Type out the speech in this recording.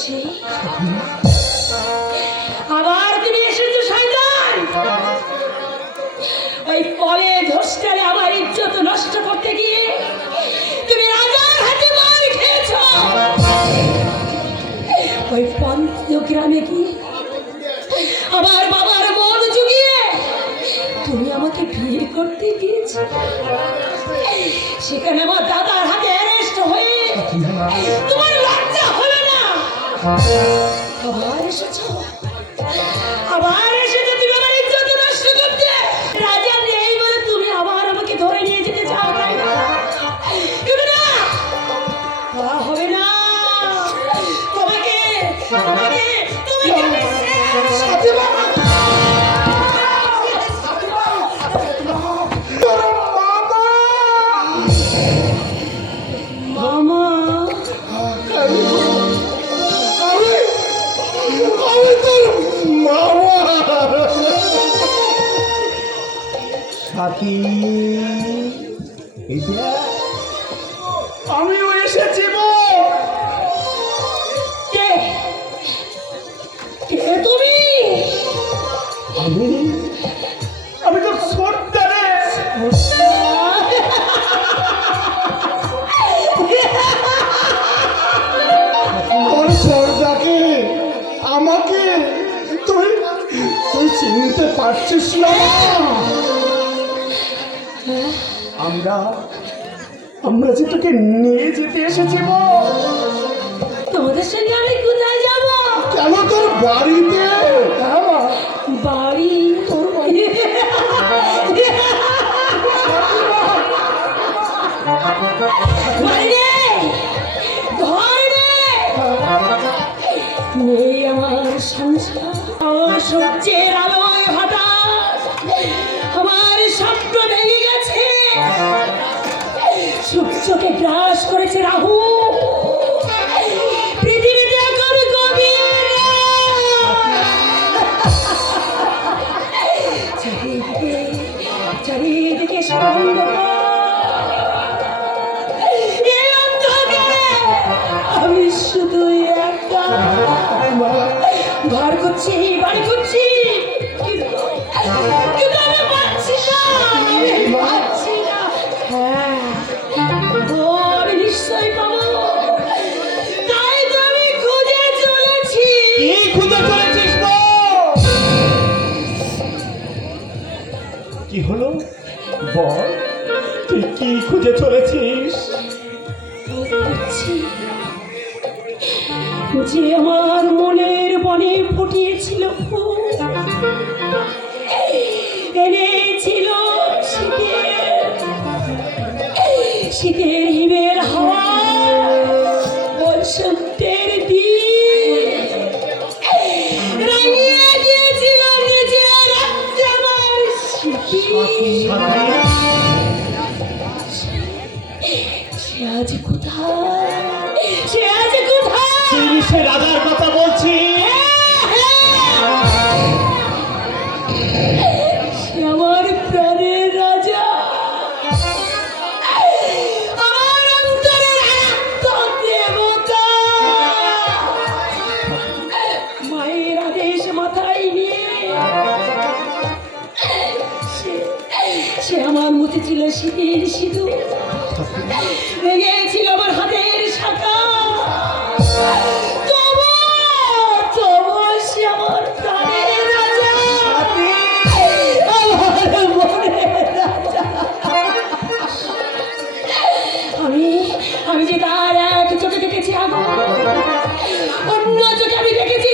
এসেছি। আবার তুমি এসেছো শয়তান। ওই পরে ধস্তারে আমার ইজ্জত নষ্ট করতে গিয়ে তুমি রাজার হাতে মার খেয়েছ। ওই পঞ্চগ্রামে গিয়ে আমার বাবার মন জুগিয়ে তুমি আমাকে বিয়ে করতে গিয়েছ। সেখানে আমার দাদার হাতে অ্যারেস্ট হয়ে তোমার লজ্জা হলো না? আবার এসেছো, আবার এসেছো তুমি আমার ইজ্জত নষ্ট করতে। রাজা নেই বলে তুমি আবার আমাকে ধরে নিয়ে যেতে চাও, তাই না? কিন্তু না, তা হবে না। তোমাকে তোমাকে তোমাকে মামা সাথী, আমিও এসেছি। কে কে তুমি? আমি তো সর্দারে। সর্দাকে আমাকে তুই তুই চিনতে পারছিস না? আমরা যে তোকে নিয়ে যেতে এসেছি। তোমাদের সঙ্গে আমি কোথায় যাব? কেন তোর বাড়িতে? বাড়ি? তোর বাড়ি? বাড়ি নেই, ঘর নেই আমার সংসার। সূর্যের আলোয় হঠাৎ আমার স্বপ্ন ভেঙে গেছে। সূর্যকে গ্রাস করেছে রাহু। পৃথিবীতে এখন গভীর চারিদিকে আমি শুধু একটা ঘর করছি, বাড়ি করছি, কিন্তু আমি পাচ্ছি না, আমি পাচ্ছি না। হ্যাঁ, আমি নিশ্চয়ই পাবো, তাই তো আমি খুঁজে চলেছি। কি খুঁজে চলেছিস? কি হলো বল, তুই কি খুঁজে চলেছিস? যে আমার মনের বনে ফুটিয়েছিল এনেছিল শীতের হিমেল হাওয়া, বসন্তের দিন রাঙিয়ে দিয়েছিল নিজের আমার সে আজ কোথায়? সে আজ কোথায়? সে রাজার কথা বলছি। আমার প্রাণের রাজা, আমার অন্তরের দেবতা, মায়ের আদেশ মাথায় নিয়ে সে আমার মুখেছিল শীতের সিঁদুর, ভেঙেছিল আমার হাতের শাখা। সে আমার প্রাণের রাজা, আমার মনের রাজা। আমি যে তার এক চোখে দেখেছি আগুন, অন্য চোখে আমি দেখেছি